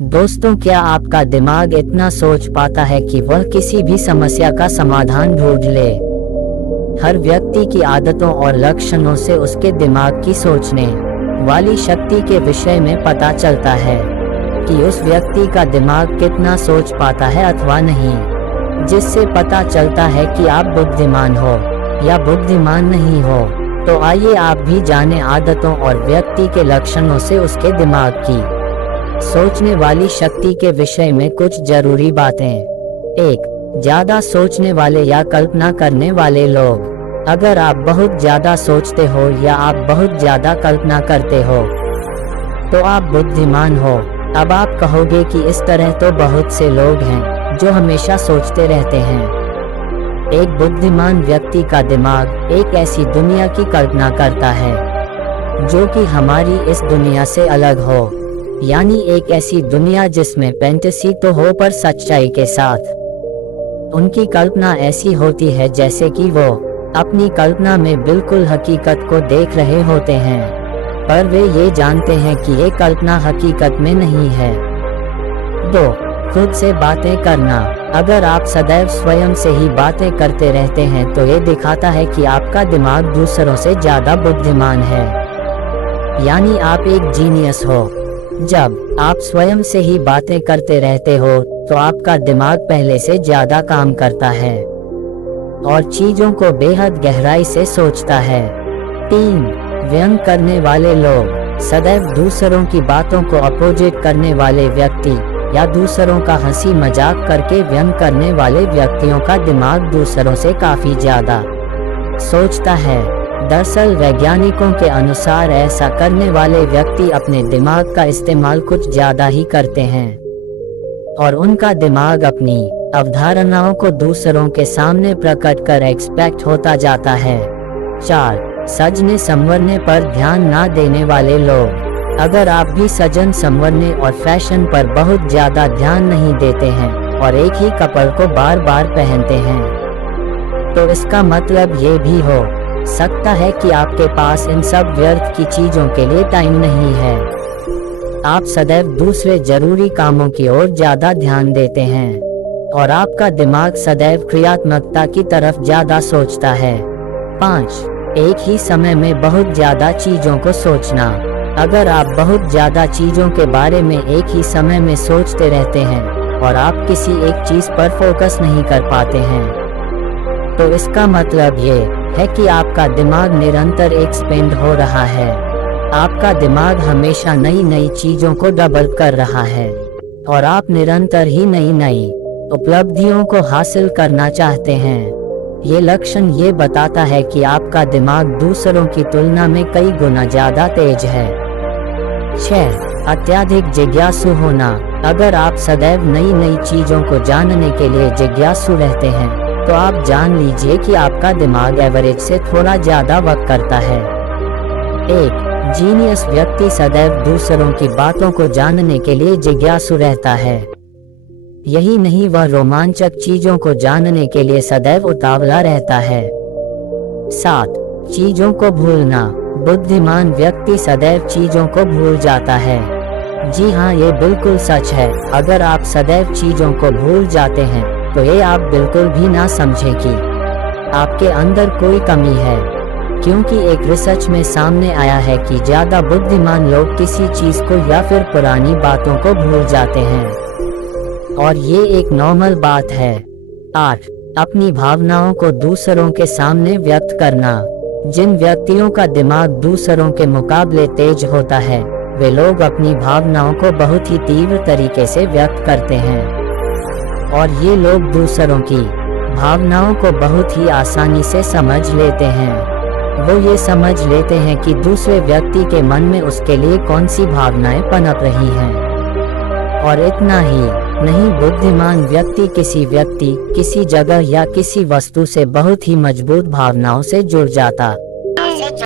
दोस्तों, क्या आपका दिमाग इतना सोच पाता है कि वह किसी भी समस्या का समाधान ढूंढ ले? हर व्यक्ति की आदतों और लक्षणों से उसके दिमाग की सोचने वाली शक्ति के विषय में पता चलता है कि उस व्यक्ति का दिमाग कितना सोच पाता है अथवा नहीं, जिससे पता चलता है कि आप बुद्धिमान हो या बुद्धिमान नहीं हो। तो आइए आप भी जानें आदतों और व्यक्ति के लक्षणों से उसके दिमाग की सोचने वाली शक्ति के विषय में कुछ जरूरी बातें। 1. ज्यादा सोचने वाले या कल्पना करने वाले लोग। अगर आप बहुत ज्यादा सोचते हो या आप बहुत ज्यादा कल्पना करते हो तो आप बुद्धिमान हो। अब आप कहोगे कि इस तरह तो बहुत से लोग हैं जो हमेशा सोचते रहते हैं। एक बुद्धिमान व्यक्ति का दिमाग एक ऐसी दुनिया की कल्पना करता है जो कि हमारी इस दुनिया से अलग हो, यानी एक ऐसी दुनिया जिसमें फैंटेसी तो हो पर सच्चाई के साथ। उनकी कल्पना ऐसी होती है जैसे कि वो अपनी कल्पना में बिल्कुल हकीकत को देख रहे होते हैं, पर वे ये जानते हैं कि ये कल्पना हकीकत में नहीं है। 2. खुद से बातें करना। अगर आप सदैव स्वयं से ही बातें करते रहते हैं तो ये दिखाता है कि आपका दिमाग दूसरों से ज्यादा बुद्धिमान है, यानी आप एक जीनियस हो। जब आप स्वयं से ही बातें करते रहते हो तो आपका दिमाग पहले से ज्यादा काम करता है और चीजों को बेहद गहराई से सोचता है। 3. व्यंग करने वाले लोग। सदैव दूसरों की बातों को अपोजिट करने वाले व्यक्ति या दूसरों का हंसी मजाक करके व्यंग करने वाले व्यक्तियों का दिमाग दूसरों से काफी ज्यादा सोचता है। दरअसल वैज्ञानिकों के अनुसार ऐसा करने वाले व्यक्ति अपने दिमाग का इस्तेमाल कुछ ज्यादा ही करते हैं और उनका दिमाग अपनी अवधारणाओं को दूसरों के सामने प्रकट कर एक्सपेक्ट होता जाता है। 4. सजने संवरने पर ध्यान ना देने वाले लोग। अगर आप भी सजन संवरने और फैशन पर बहुत ज्यादा ध्यान नहीं देते हैं और एक ही कपड़े को बार बार पहनते हैं तो इसका मतलब ये भी हो सकता है कि आपके पास इन सब व्यर्थ की चीजों के लिए टाइम नहीं है। आप सदैव दूसरे जरूरी कामों की ओर ज्यादा ध्यान देते हैं और आपका दिमाग सदैव क्रियात्मकता की तरफ ज्यादा सोचता है। 5. एक ही समय में बहुत ज्यादा चीजों को सोचना। अगर आप बहुत ज्यादा चीजों के बारे में एक ही समय में सोचते रहते हैं और आप किसी एक चीज पर फोकस नहीं कर पाते हैं तो इसका मतलब ये है कि आपका दिमाग निरंतर एक्सपेंड हो रहा है। आपका दिमाग हमेशा नई नई चीजों को डेवलप कर रहा है और आप निरंतर ही नई नई उपलब्धियों को हासिल करना चाहते हैं। ये लक्षण ये बताता है कि आपका दिमाग दूसरों की तुलना में कई गुना ज्यादा तेज है। 6. अत्यधिक जिज्ञासु होना। अगर आप सदैव नई नई चीजों को जानने के लिए जिज्ञासु रहते हैं तो आप जान लीजिए कि आपका दिमाग एवरेज से थोड़ा ज्यादा वर्क करता है। एक जीनियस व्यक्ति सदैव दूसरों की बातों को जानने के लिए जिज्ञासु रहता है। यही नहीं, वह रोमांचक चीजों को जानने के लिए सदैव उतावला रहता है। 7. चीजों को भूलना। बुद्धिमान व्यक्ति सदैव चीजों को भूल जाता है। जी हाँ, ये बिल्कुल सच है। अगर आप सदैव चीजों को भूल जाते हैं तो ये आप बिल्कुल भी ना समझें कि आपके अंदर कोई कमी है, क्योंकि एक रिसर्च में सामने आया है कि ज्यादा बुद्धिमान लोग किसी चीज को या फिर पुरानी बातों को भूल जाते हैं और ये एक नॉर्मल बात है। 8. अपनी भावनाओं को दूसरों के सामने व्यक्त करना। जिन व्यक्तियों का दिमाग दूसरों के मुकाबले तेज होता है वे लोग अपनी भावनाओं को बहुत ही तीव्र तरीके से व्यक्त करते हैं और ये लोग दूसरों की भावनाओं को बहुत ही आसानी से समझ लेते हैं। वो ये समझ लेते हैं कि दूसरे व्यक्ति के मन में उसके लिए कौन सी भावनाएं पनप रही हैं। और इतना ही नहीं, बुद्धिमान व्यक्ति किसी जगह या किसी वस्तु से बहुत ही मजबूत भावनाओं से जुड़ जाता